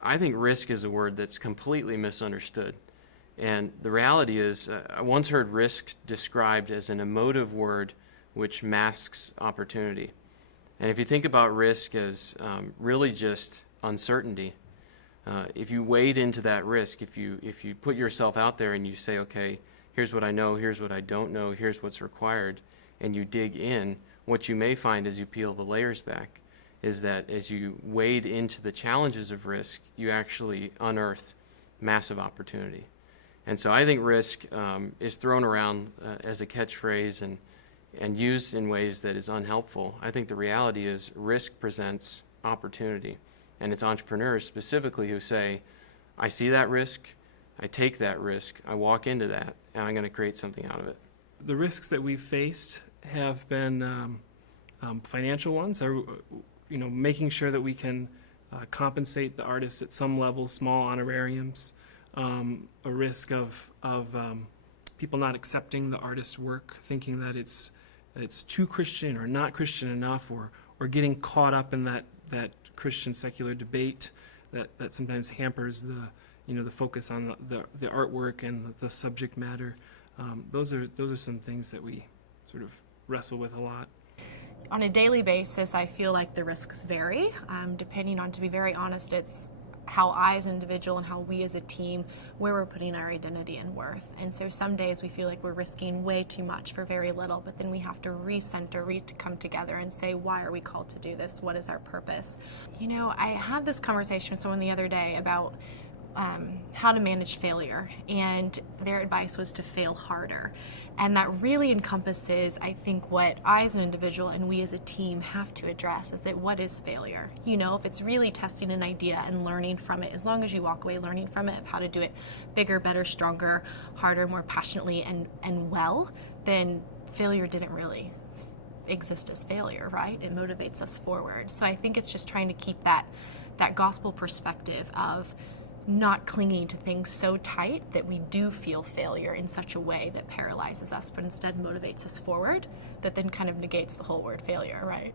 I think risk is a word that's completely misunderstood. And the reality is, I once heard risk described as an emotive word which masks opportunity. And if you think about risk as really just uncertainty, if you wade into that risk, if you put yourself out there and you say, okay, here's what I know, here's what I don't know, here's what's required, and you dig in, what you may find as you peel the layers back is that as you wade into the challenges of risk, you actually unearth massive opportunity. And so I think risk is thrown around as a catchphrase and used in ways that is unhelpful. I think the reality is risk presents opportunity. And it's entrepreneurs specifically who say, I see that risk, I take that risk, I walk into that, and I'm going to create something out of it. The risks that we've faced have been financial ones, making sure that we can compensate the artists at some level, small honorariums, a risk of people not accepting the artist's work, thinking that it's too Christian or not Christian enough, or getting caught up in that Christian secular debate that sometimes hampers the focus on the artwork and the subject matter. Those are some things that we sort of wrestle with a lot. On a daily basis, I feel like the risks vary. Depending on, to be very honest, it's how I as an individual and how we as a team, where we're putting our identity and worth. And so some days we feel like we're risking way too much for very little, but then we have to recenter, come together and say, why are we called to do this? What is our purpose? I had this conversation with someone the other day about how to manage failure, and their advice was to fail harder. And that really encompasses, I think, what I as an individual and we as a team have to address is that what is failure? If it's really testing an idea and learning from it, as long as you walk away learning from it of how to do it bigger, better, stronger, harder, more passionately and well, then failure didn't really exist as failure, right? It motivates us forward. So I think it's just trying to keep that gospel perspective of not clinging to things so tight that we do feel failure in such a way that paralyzes us, but instead motivates us forward, that then kind of negates the whole word failure, right?